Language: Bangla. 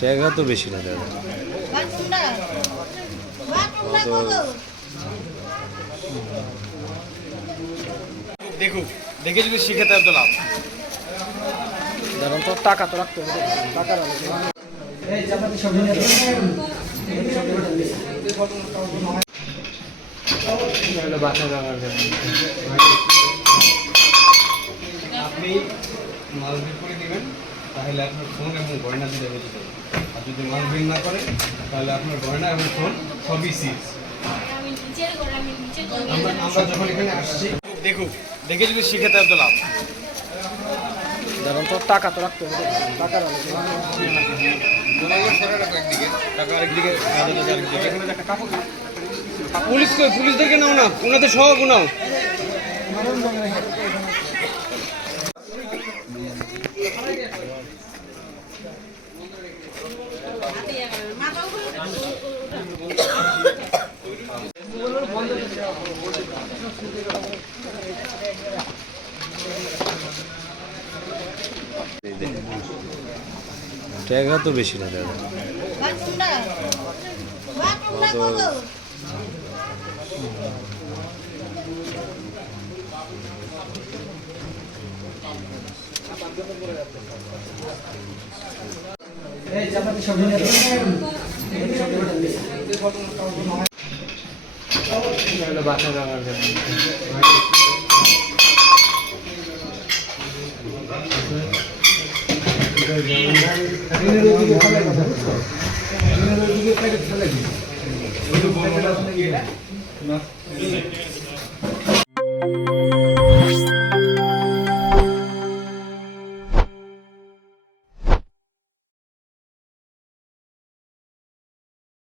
টাকা তো বেশি না দাদা। দেখুক, দেখে যদি শিখে তার তো লাভ। ধরুন তো টাকা তো রাখতে হবে, টাকা আপনি মাল বিল করে দিবেন, তাহলে আপনার ফোন এবং গয়না দিতে হয়ে যাবে। আর যদি মাল বিল না করেন তাহলে আপনার গয়না এবং ফোন সবই সিজ। আমরা যখন এখানে আসছি দেখুক, দেখে যদি শিখে তার তো লাভ। ধরুন তো টাকা তো রাখতে হবে, টাকা পুলিশদেরকে নাও না, ওনাদের সব নাও। টাকা তো বেশি না দাদা।